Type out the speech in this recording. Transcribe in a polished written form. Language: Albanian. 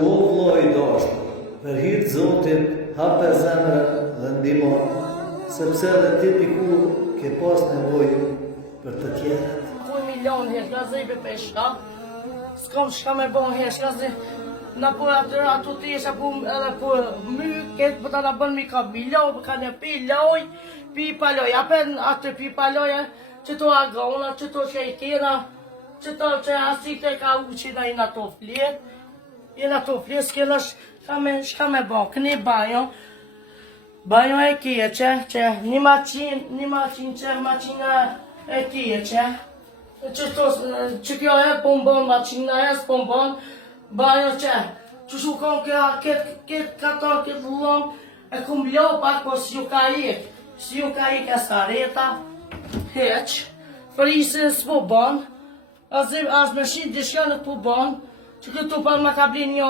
O vlloj i dashur, për hir të Zotit, hape zemrën dhe ndihmo, sepse edhe ti diku ke pas nevojë për të tjerët. Kuj milion herë, zëjbe për shka, s'kam shka me bon herë, shka zë, në për atë ato të isha edhe për myket, për të në bën mi ka miloj, për ka në pi loj, pi paloj, apen atë pi paloj, që to agona, që to që i tjera, që to që asi të ka uqina i në to flet, i në to flet, s'kena shka me bon, këni banjo e kje që një maqin që maqina e kje që kjo e pombon, maqina e s'pombon, banjo që shukon këtë katon, këtë lullon, e kum lo pak, po si ju ka ik e sareta, heq, frisë s'po bon, as me shi dishka në po bon, që këtu për më ka blin një